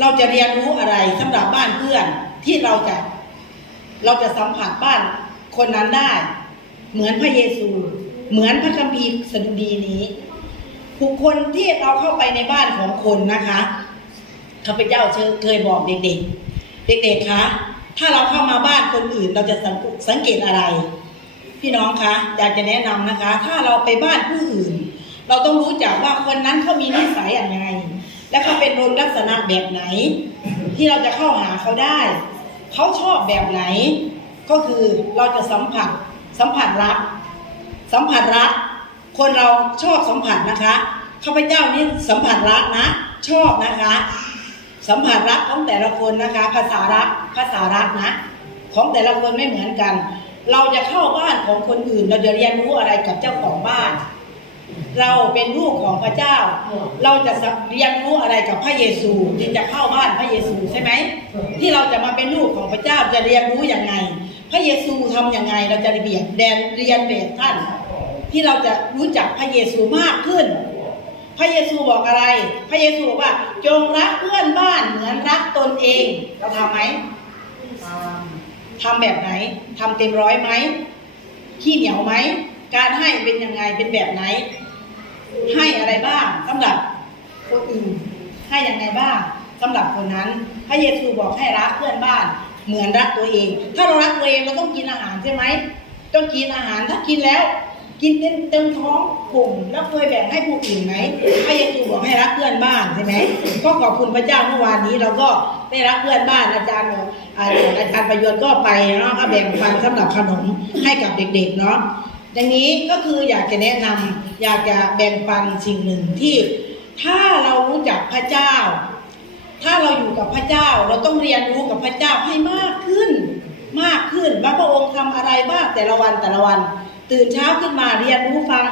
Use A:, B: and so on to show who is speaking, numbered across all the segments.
A: เราจะเรียนรู้อะไรสำหรับบ้านเพื่อนที่เราจะ เราจะสัมผัสบ้านคนนั้นได้ เหมือนพระเยซู เหมือนพระคัมภีร์สดุดีนี้บุคคลที่เราเข้าไปในบ้านของคนนะคะข้าพเจ้าเคยบอกเด็กๆ เด็กๆคะถ้าเราเข้ามาบ้านคนอื่น เราจะสังสังเกตอะไร พี่น้องคะอยากจะแนะนำนะคะ ถ้าเราไปบ้านผู้อื่น เราต้องรู้จักว่าคนนั้นเขามีนิสัยอย่างไร และเขาเป็นคนลักษณะแบบไหน ที่เราจะเข้าหาเขาได้ เขาชอบแบบไหน ก็คือเราจะสัมผัสสัมผัสรัก สัมผัสรัก คนเราชอบสัมผัสนะคะข้าพเจ้านี่สัมผัสรักนะ ชอบนะคะ สัมผัสรักของแต่ละคนนะคะ ภาษารักภาษารักนะ ของแต่ละคนไม่เหมือนกัน เราจะเข้าบ้านของคนอื่น เราจะเรียนรู้อะไรกับเจ้าของบ้าน เราเป็นลูกของพระเจ้า เราจะเรียนรู้อะไรกับพระเยซูที่จะเข้าบ้านพระเยซูใช่ไหมที่เราจะมาเป็นลูกของพระเจ้าจะเรียนรู้อย่างไง พระเยซูทำอย่างไงเราจะเรียนแดนเรียนแบบท่าน ที่เราจะรู้จักพระเยซูมากขึ้น พระเยซูบอกอะไร พระเยซูบอกว่า จงรักเพื่อนบ้านเหมือนรักตนเองเราทำไหมทำแบบไหนทำเต็มร้อยไหมขี้เหนียวไหม การให้เป็นยังไงเป็นแบบไหน ให้อะไรบ้างสำหรับคนอื่นให้ยังไงบ้างสำหรับคนนั้น พระเยซูบอกให้รักเพื่อนบ้านเหมือนรักตัวเอง ถ้าเรารักตัวเองเราต้องกินอาหารใช่ไหมต้องกินอาหารถ้ากินแล้ว กินเต็มเต็มท้องกลุ่มแล้วเคยแบ่งให้ผู้อื่นไหมพระเยซูบอกให้รักเพื่อนบ้านใช่ไหมก็ขอบคุณพระเจ้าเมื่อวานนี้เราก็ได้รักเพื่อนบ้านอาจารย์อาอาจารย์ประยนต์ก็ไปเนาะก็แบ่งปันสำหรับขนมให้กับเด็กๆเนาะ อย่างนี้ก็คืออยากจะแนะนำอยากจะแบ่งปันสิ่งหนึ่งที่ถ้าเรารู้จักพระเจ้า ถ้าเราอยู่กับพระเจ้าเราต้องเรียนรู้กับพระเจ้าให้มากขึ้น มากขึ้นว่าพระองค์ทำอะไรบ้างแต่ละวันแต่ละวัน ตื่นเช้าขึ้นมาเรียนรู้ฟัง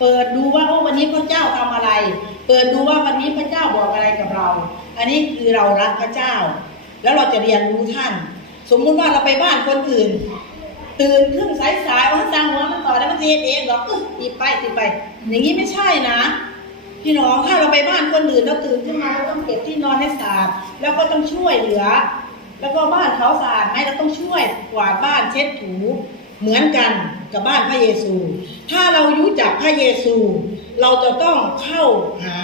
A: เปิดดูว่าโอ้วันนี้พระเจ้าทำอะไร เปิดดูว่าวันนี้พระเจ้าบอกอะไรกับเรา อันนี้คือเรารักพระเจ้า แล้วเราจะเรียนรู้ท่าน สมมุติว่าเราไปบ้านคนอื่น ตื่นขึ้นสายสายว่าสั่งหัวมันต่อได้มันเทเองหรอกตีไปตีไป อย่างนี้ไม่ใช่นะ พี่น้องถ้าเราไปบ้านคนอื่นเราตื่นขึ้นมาเราต้องเก็บที่นอนให้สะอาดแล้วก็ต้องช่วยเหลือ แล้วก็บ้านเขาสะอาดไหมเราต้องช่วยกวาดบ้านเช็ดถูเหมือนกันกับบ้านพระเยซู ถ้าเรารู้จักพระเยซู เราจะต้องเข้าหา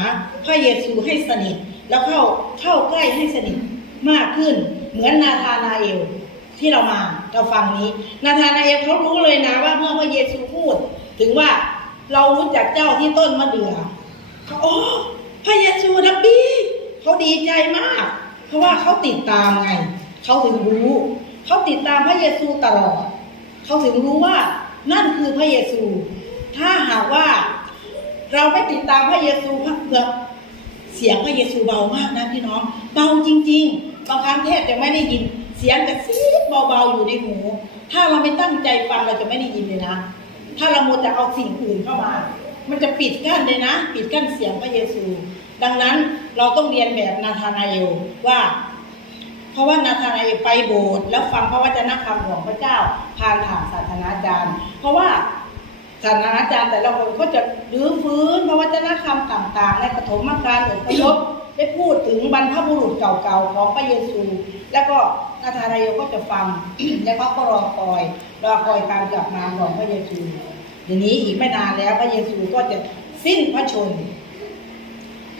A: พระเยซูให้สนิท แล้วเข้าเข้าใกล้ให้สนิทมากขึ้น เหมือนนาธานาเอล ที่เรามาเราฟังนี้ นาธานาเอลเขารู้เลยนะว่าเมื่อพระเยซูพูด ถึงว่าเรารู้จักเจ้าที่ต้นมะเดื่อเขาโอ้พระเยซูรับบี้เขาดีใจมาก เพราะว่าเขาติดตามไงเขาถึงรู้เขาติดตามพระเยซูตลอดเขาถึงรู้ว่านั่นคือพระเยซู ถ้าหากว่าเราไม่ติดตามพระเยซูพระเกือบเสียงพระเยซูเบามากนะพี่น้องเบาจริง ๆ บางครั้งแทบจะไม่ได้ยิน สียงกระซิบเบาๆอยู่ในหู ถ้าเราไม่ตั้งใจฟังเราจะไม่ได้ยินเลยนะ ถ้าเราโมวแต่เอาสิ่งอื่นเข้ามา มันจะปิดกั้นเลยนะ ปิดกั้นเสียงพระเยซู ดังนั้นเราต้องเรียนแบบนาธานาเอลว่า เพราะว่านาธานาเอลไปโบสถ์แล้วฟังพระวจนะคำของพระเจ้าผ่านทางศาสนาจารย์ เพราะว่าศาสนาจารย์แต่ละคนก็จะรื้อฟื้นพระวจนะคำต่างๆ ในปฐมกาลอพยพได้พูดถึงบรรพบุรุษเก่าๆของพระเยซู แล้วก็นาธานาเอลก็จะฟัง แล้วเขาก็รอคอย รอคอยการกลับมาของพระเยซูอย่างนี้อีกไม่นานแล้วพระเยซูก็จะสิ้นพระชน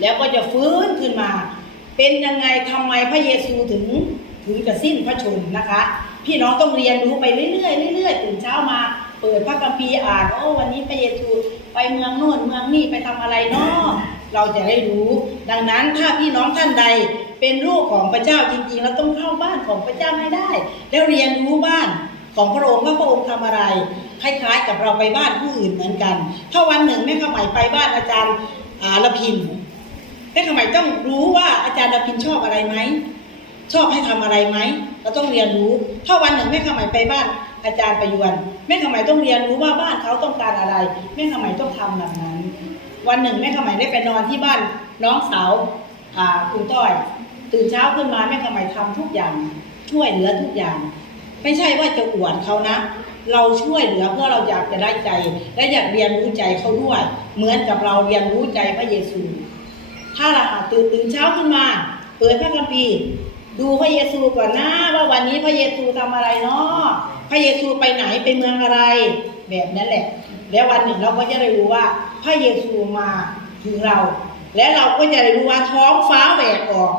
A: แล้วก็จะฟื้นขึ้นมา เป็นยังไงทำไมพระเยซูถึงถึงจะสิ้นพระชนนะคะ พี่น้องต้องเรียนรู้ไปเรื่อยๆเรื่อยๆตื่นเช้ามาเปิดพระคัมภีร์อ่านโอ้วันนี้พระเยซูไปเมืองโน่นเมืองนี่ไปทำอะไรเนาะเราจะได้รู้ ดังนั้นถ้าพี่น้องท่านใด เป็นลูกของพระเจ้าจริงๆเราต้องเข้าบ้านของพระเจ้าให้ได้ แล้วเรียนรู้บ้านของพระองค์ว่าพระองค์ทำอะไร คล้ายๆ กับเราไปบ้านผู้อื่นเหมือนกัน ถ้าวันหนึ่งแม่ขมายไปบ้านอาจารย์อาละพินแม่ขมายต้องรู้ว่าอาจารย์ดาพินชอบอะไรไหมชอบให้ทำอะไรไหมเราต้องเรียนรู้ ถ้าวันหนึ่งแม่ขมายไปบ้านอาจารย์ประยวนแม่ขมายต้องเรียนรู้ว่าบ้านเขาต้องการอะไร แม่ขมายต้องทำแบบนั้น วันหนึ่งแม่ขมายได้ไปนอนที่บ้านน้องสาว คุณต้อยตื่นเช้าขึ้นมาแม่ขมายทำทุกอย่างช่วยเหลือทุกอย่าง ไม่ใช่ว่าจะอวดเขานะ เราช่วยเหลือเพื่อเราอยากจะได้ใจ และอยากเรียนรู้ใจเขาด้วย เหมือนกับเราเรียนรู้ใจพระเยซู ถ้าเราตื่นตื่นเช้าขึ้นมาเปิดพระคัมภีร์ดูพระเยซูก่อนนะว่าวันนี้พระเยซูทำอะไรเนาะพระเยซูไปไหนไปเมืองอะไร แบบนั้นแหละ แล้ววันหนึ่งเราก็จะได้รู้ว่าพระเยซูมาถึงเรา และเราก็จะได้รู้ว่าท้องฟ้าแหวกออก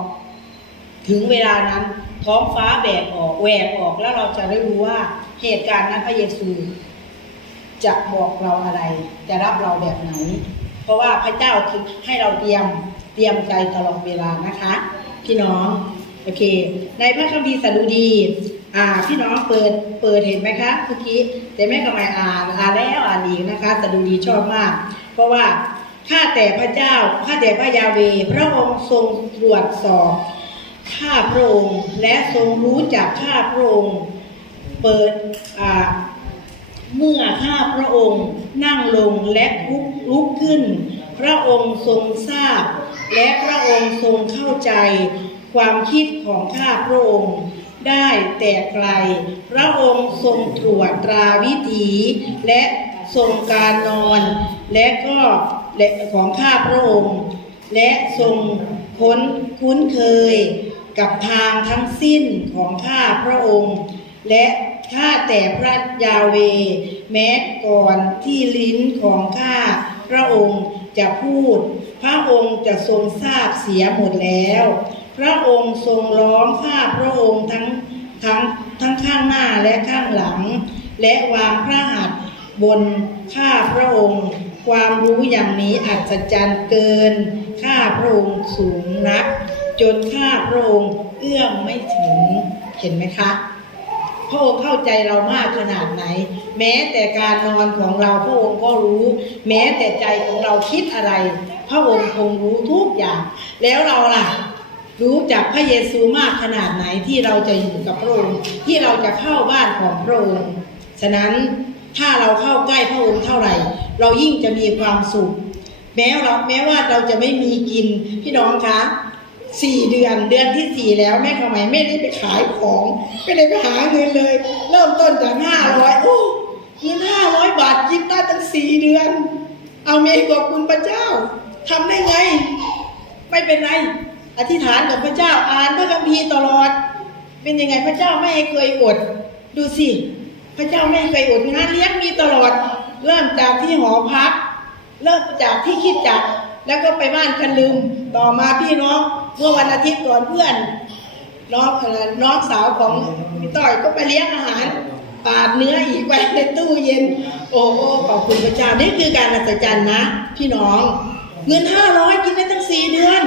A: ถึงเวลานั้นท้องฟ้าแบกออกแหวกออกแล้วเราจะได้รู้ว่าเหตุการณ์นั้นพระเยซูจะบอกเราอะไร จะรับเราแบบไหน เพราะว่าพระเจ้าคือให้เราเตรียมเตรียมใจตลอดเวลานะคะ พี่น้องโอเค ในพระคัมภีร์สดุดี อ่า พี่น้องเปิดเปิดเห็นไหมคะเมื่อกี้แต่แม่ก็ไม่อ่านอ่านแล้วอ่านอีกนะคะสดุดีชอบมาก เพราะว่า ข้าแต่พระเจ้า ข้าแต่พระยาเว พระองค์ทรงตรวจสอบข้าพระองค์และทรงรู้จักข้าพระองค์เปิดเมื่อข้าพระองค์นั่งลงและลุกลุกขึ้น พระองค์ทรงทราบ และพระองค์ทรงเข้าใจ ความคิดของข้าพระองค์ได้แต่ไกล พระองค์ทรงตรวจตราวิถีและทรงการนอน และก็ และของข้าพระองค์ และทรงค้นคุ้นเคยกับทางทั้งสิ้นของข้าพระองค์ และข้าแต่พระยาเว แม้ก่อนที่ลิ้นของข้าพระองค์จะพูด พระองค์จะทรงทราบเสียหมดแล้ว พระองค์ทรงล้อมข้าพระองค์ทั้งทั้งทั้งข้างหน้าและข้างหลัง และวางพระหัตถ์บนข้าพระองค์ ความรู้อย่างนี้อัศจรรย์เกิน ข้าพระองค์สูงนัก จนข้าพระองค์เอื้อมไม่ถึง เห็นไหมคะ พระองค์เข้าใจเรามากขนาดไหน แม้แต่การนอนของเราพระองค์ก็รู้ แม้แต่ใจของเราคิดอะไร พระองค์คงรู้ทุกอย่าง แล้วเราล่ะรู้จักพระเยซูมากขนาดไหนที่เราจะอยู่กับพระองค์ที่เราจะเข้าบ้านของพระองค์ฉะนั้นถ้าเราเข้าใกล้พระองค์เท่าไหร่ เรายิ่งจะมีความสุข แม้เราแม้ว่าเราจะไม่มีกินพี่น้องคะสี่เดือนเดือนที่สี่แล้วแม่ขมายไม่ได้ไปขายของไม่ได้ไปหาเงินเลย เริ่มต้นจากห้าร้อยโอ้เงินห้าร้อยบาทกินได้ตั้งสี่เดือน เอาเมย์ขอบคุณพระเจ้าทำได้ไง ไม่เป็นไร อธิษฐานกับพระเจ้าอ่านพระคัมภีร์ตลอด เป็นยังไงพระเจ้าไม่เคยอด ดูสิ พระเจ้าไม่เคยอดงานเลี้ยงมีตลอด เริ่มจากที่หอพัก เริ่มจากที่คิดจักแล้วก็ไปบ้านกันลืมต่อมาพี่น้องเมื่อวันอาทิตย์ก่อนเพื่อนน้องน้องสาวของพี่ต้อยก็ไปเลี้ยงอาหารปาดเนื้ออีกไว้ในตู้เย็น โอ้โอ้ขอบคุณพระเจ้านี่คือการอัศจรรย์นะ พี่น้อง เงินห้าร้อยกินได้ตั้งสี่เดือน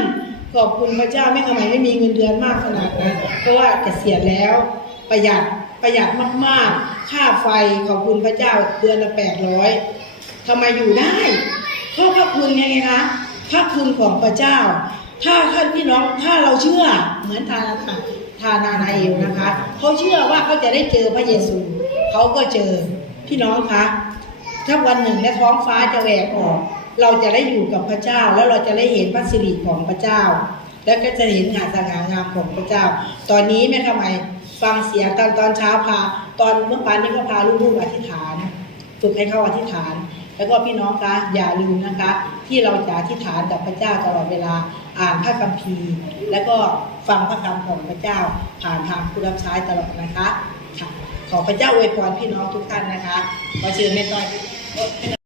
A: ขอบคุณพระเจ้าไม่ทำไมไม่มีเงินเดือนมากขนาดนั้นเพราะว่าเกษียณแล้ว ประหยัดประหยัดมากๆ ค่าไฟขอบคุณพระเจ้าเดือนละแปดร้อยทำไมอยู่ได้ เพราะพระคุณไงคะพระคุณของพระเจ้า ถ้าท่านพี่น้องถ้าเราเชื่อเหมือนทานาทานานาเอลนะคะเขาเชื่อว่าเขาจะได้เจอพระเยซูเขาก็เจอพี่น้องคะถ้าวันหนึ่งและท้องฟ้าจะแหวกออกเราจะได้อยู่กับพระเจ้าแล้วเราจะได้เห็นพระสิริของพระเจ้า แล้วก็จะเห็นงานสง่างามของพระเจ้า ตอนนี้แม่ทำไม ฟังเสียงตอนตอนเช้าพา ตอนเมื่อวานนี้ก็พาลูกๆอธิษฐานฝึกให้เขาอธิษฐาน แล้วก็พี่น้องคะอย่าลืมนะคะ ที่เราจะอธิษฐานกับพระเจ้าตลอดเวลาอ่านพระคัมภีร์ แล้วก็ฟังพระคำของพระเจ้า ผ่านทางผู้รับใช้ตลอดนะคะค่ะขอพระเจ้าอวยพรพี่น้องทุกท่านนะคะขอเชิญแม่ต้อย